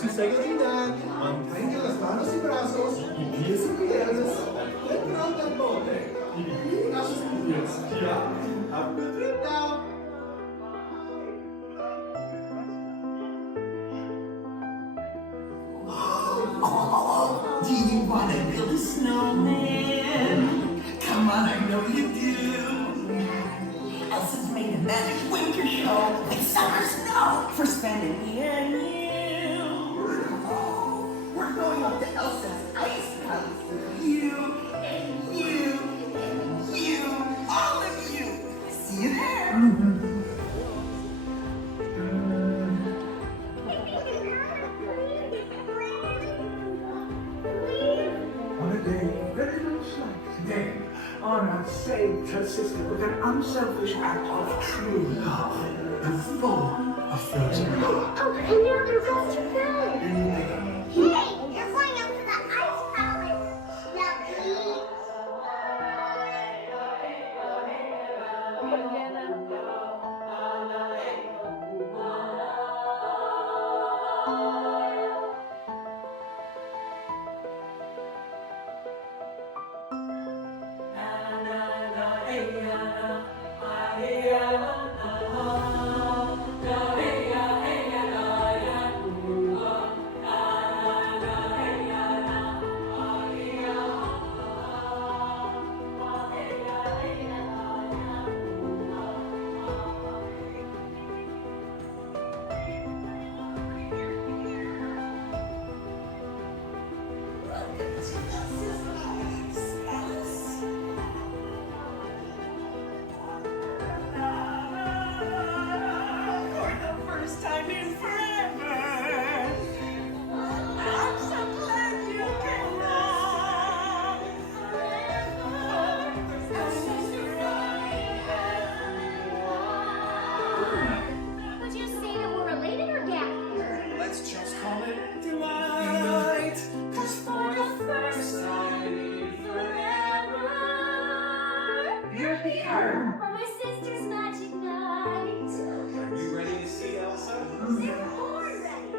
Sus seguridad, mantenga las manos y brazos y pies y piernas dentro del bote. Y vigila sus pies. Ya, have a good trip now. Oh, do you want to build a snowman? Come on, I know you do. Elsa's made a magic winter show with summer snow for spending me and you. Oh, we're going up to Elsa's ice house with you and you and you, all of you. See you there. On a day very much like today, Anna saved her sister with an unselfish act of true love and full of frozen heart. Oh, and now they're best friends. Indeed. Hey, you're going up to the ice palace. Lucky. For the first time in forever. I'm so glad you came along. Would you say that we're related or gap? Let's just call it Tonight, 'cause for the first time in forever, you're here. For my sister's magic night. Are you ready to see Elsa? They're born ready.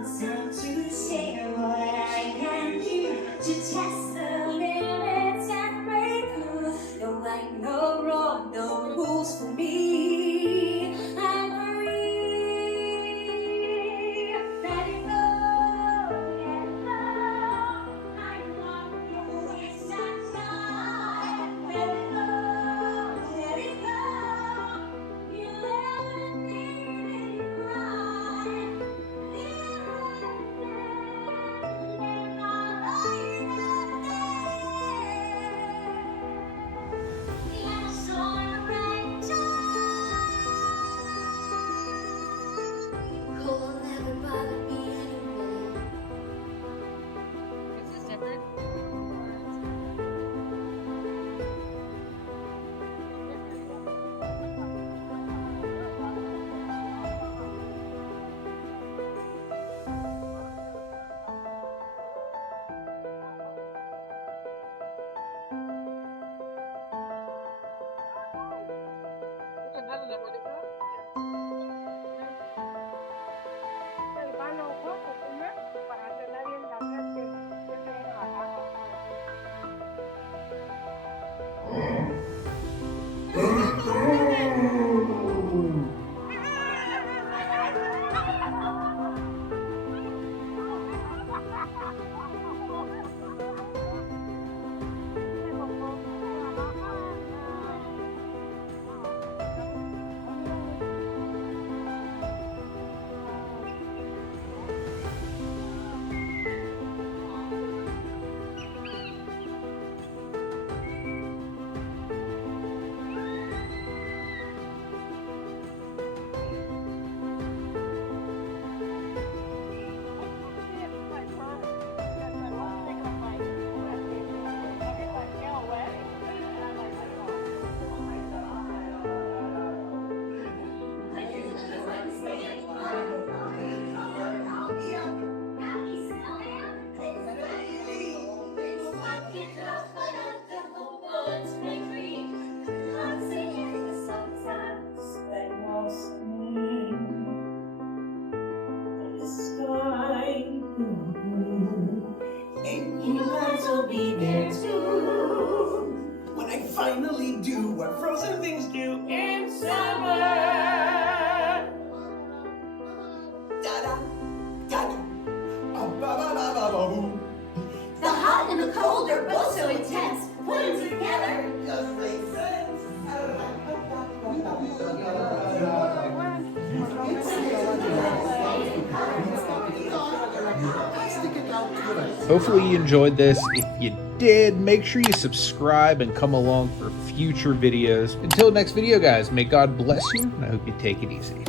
It's time to say what I can do to test the limits and break through. No right, no wrong, no rules for me. I'm free. Let it go, let go. I want you to stop, she'll be there too. When I finally do what frozen things do in summer. Da-da, da-da, ba-ba-ba-ba-ba-boom. The hot and the cold are both so intense. Put them together. Just makes sense. Hopefully you enjoyed this. If you did, make sure you subscribe and come along for future videos. Until next video, guys, may God bless you, and I hope you take it easy.